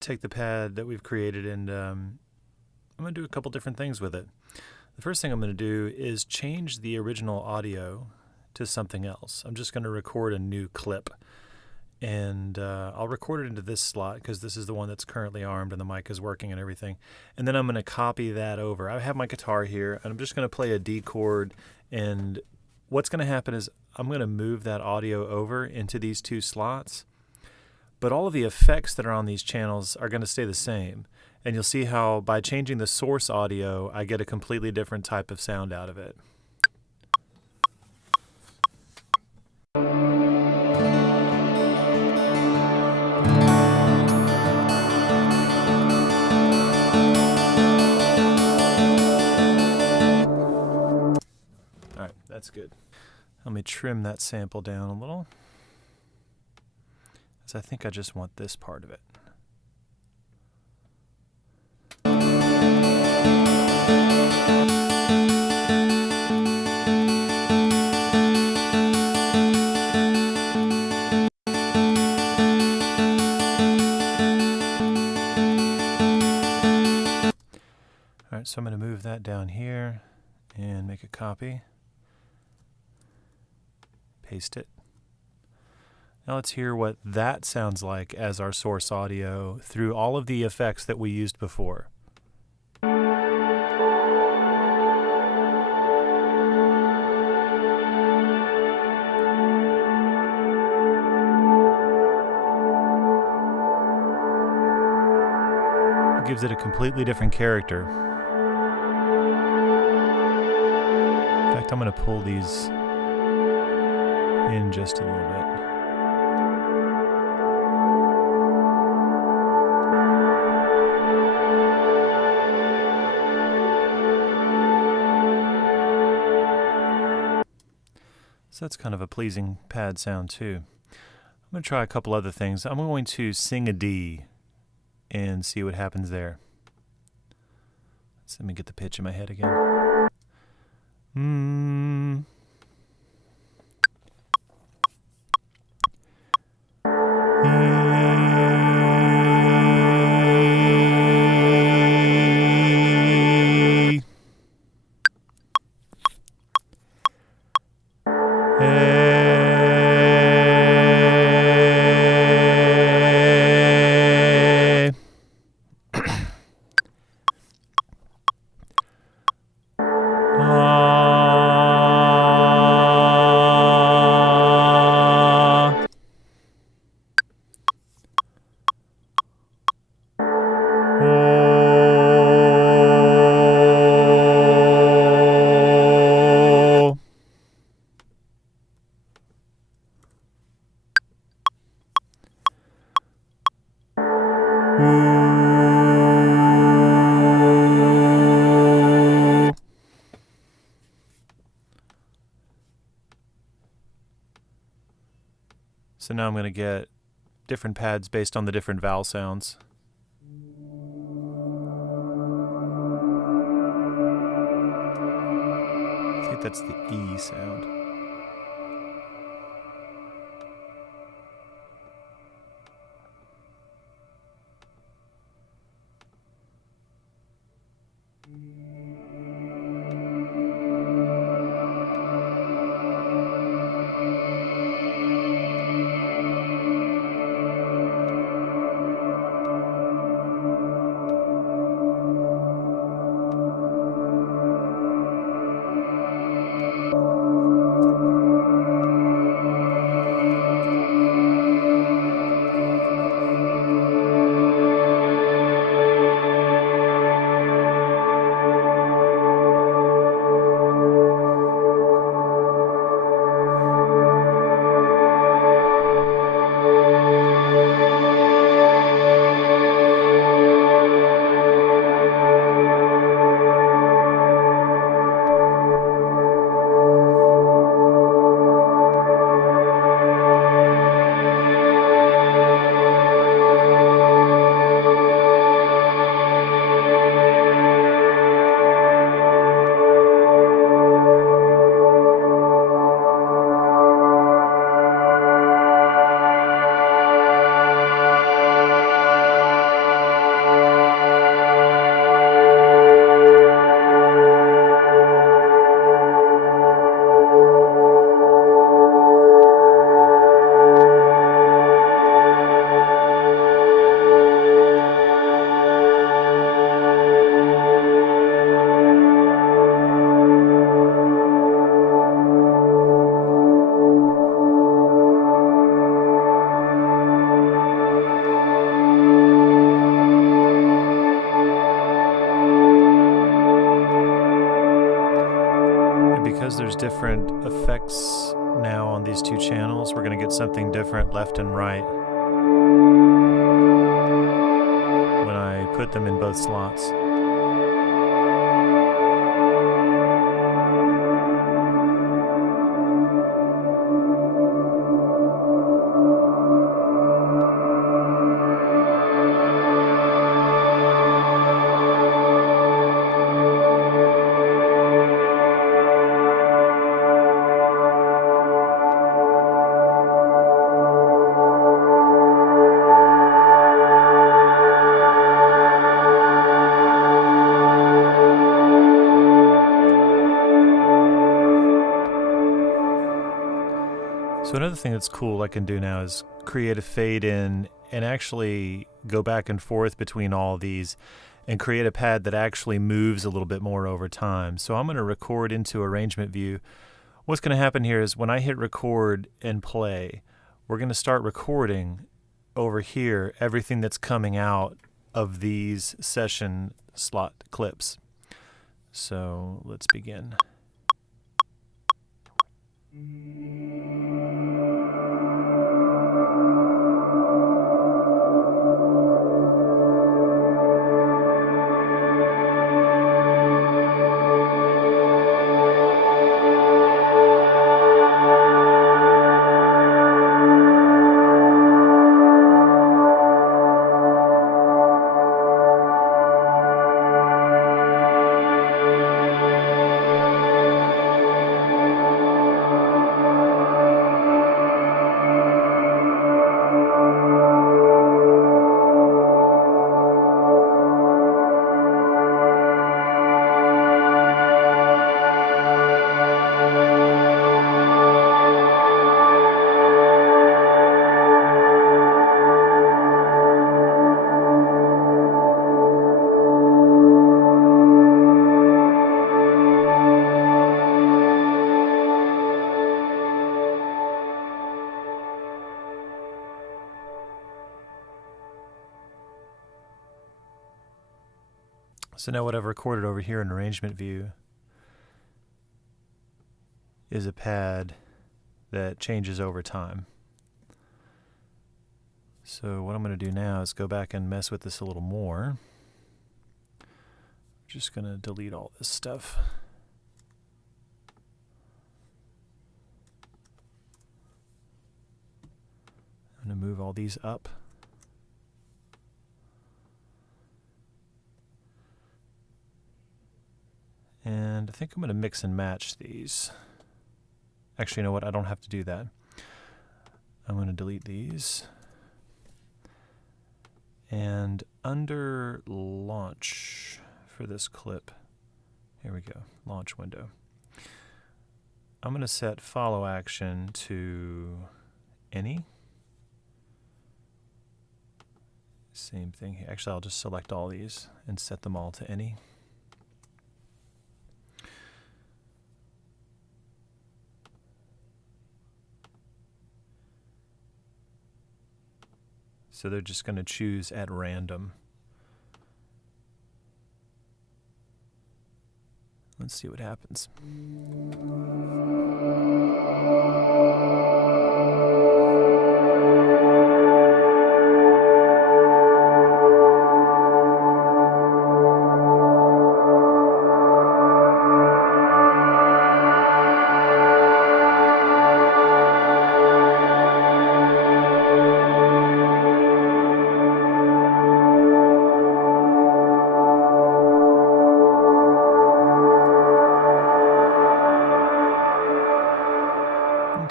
take the pad that we've created and I'm going to do a couple different things with it. The first thing I'm going to do is change the original audio to something else. I'm just going to record a new clip, and I'll record it into this slot because this is the one that's currently armed and the mic is working and everything. And then I'm going to copy that over. I have my guitar here and I'm just going to play a D chord, and what's going to happen is I'm going to move that audio over into these two slots, but all of the effects that are on these channels are going to stay the same. And you'll see how by changing the source audio, I get a completely different type of sound out of it. All right, that's good. Let me trim that sample down a little, because I think I just want this part of it. All right, so I'm going to move that down here and make a copy. Paste it. Now let's hear what that sounds like as our source audio through all of the effects that we used before. It gives it a completely different character. In fact, I'm going to pull these in just a little bit. So that's kind of a pleasing pad sound too. I'm going to try a couple other things. I'm going to sing a D and see what happens there. Let me get the pitch in my head again. So now I'm going to get different pads based on the different vowel sounds. I think that's the E sound. because there's different effects now on these two channels, we're going to get something different left and right when I put them in both slots. So another thing that's cool I can do now is create a fade in and actually go back and forth between all of these and create a pad that actually moves a little bit more over time. So I'm going to record into arrangement view. What's going to happen here is when I hit record and play, we're going to start recording over here everything that's coming out of these session slot clips. So let's begin. So now what I've recorded over here in arrangement view is a pad that changes over time. So what I'm going to do now is go back and mess with this a little more. I'm just going to delete all this stuff. I'm going to move all these up. And I think I'm going to mix and match these. Actually, you know what? I don't have to do that. I'm going to delete these. And under launch for this clip, here we go, launch window. I'm going to set follow action to any. Same thing here. Actually, I'll just select all these and set them all to any. So they're just going to choose at random. Let's see what happens.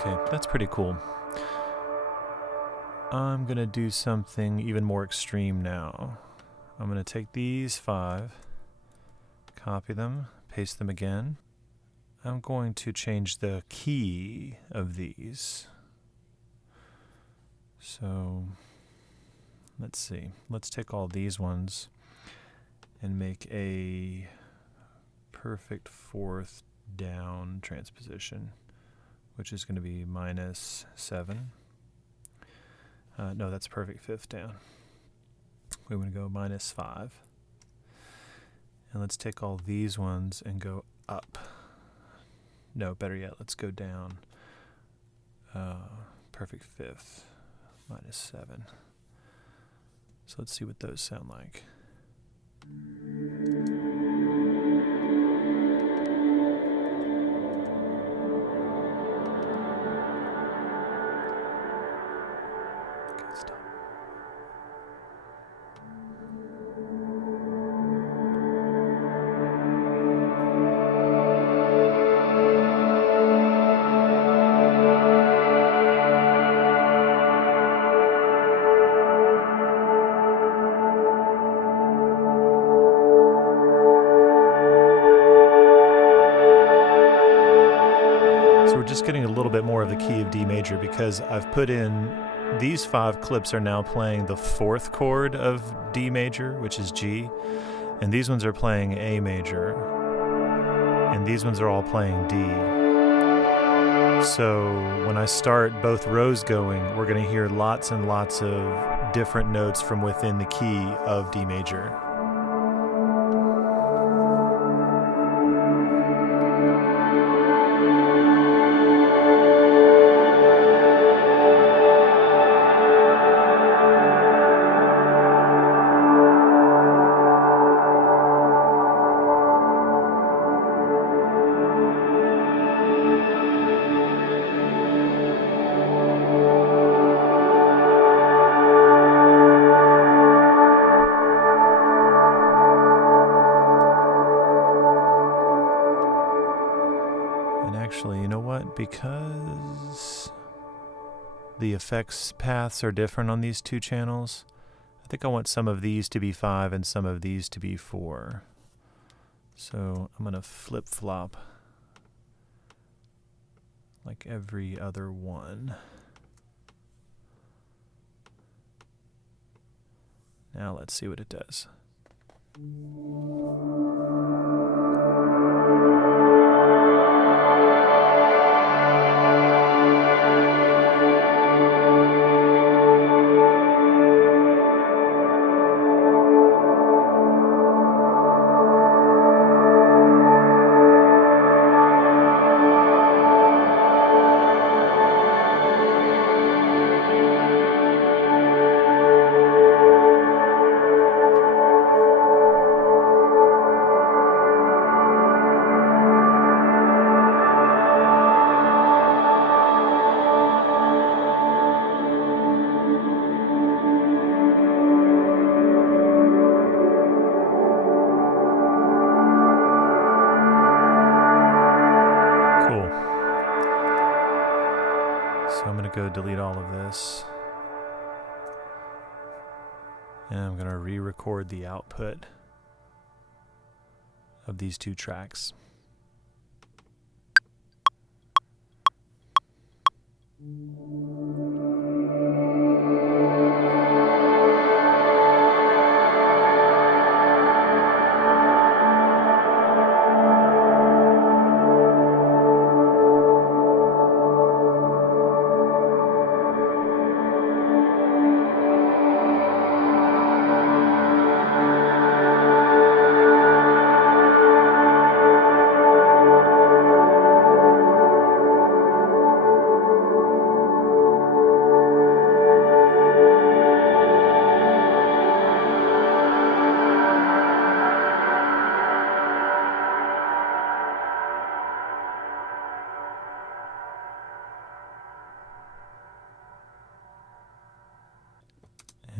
Okay, that's pretty cool. I'm going to do something even more extreme now. I'm going to take these 5, copy them, paste them again. I'm going to change the key of these. So, let's see. Let's take all these ones and make a perfect 4th down transposition, which is going to be -7. No, that's perfect 5th down. We want to go -5. And let's take all these ones and go up no, better yet, let's go down. Perfect fifth, -7. So let's see what those sound like. Okay, stop. Just getting a little bit more of the key of D major because I've put in these 5 clips are now playing the 4th chord of D major, which is G, and these ones are playing A major, and these ones are all playing D. So when I start both rows going, we're going to hear lots and lots of different notes from within the key of D major. Actually, you know what? Because the effects paths are different on these 2 channels, I think I want some of these to be 5 and some of these to be 4. So I'm going to flip-flop like every other one. Now let's see what it does. So I'm going to go delete all of this. And I'm going to re-record the output of these 2 tracks.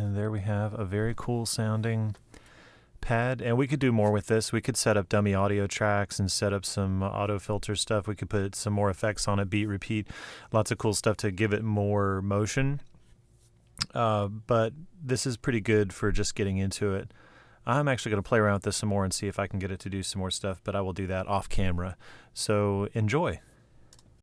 And there we have a very cool sounding pad. And we could do more with this. We could set up dummy audio tracks and set up some auto filter stuff. We could put some more effects on it, beat, repeat, lots of cool stuff to give it more motion. But this is pretty good for just getting into it. I'm actually going to play around with this some more and see if I can get it to do some more stuff, but I will do that off camera. So enjoy.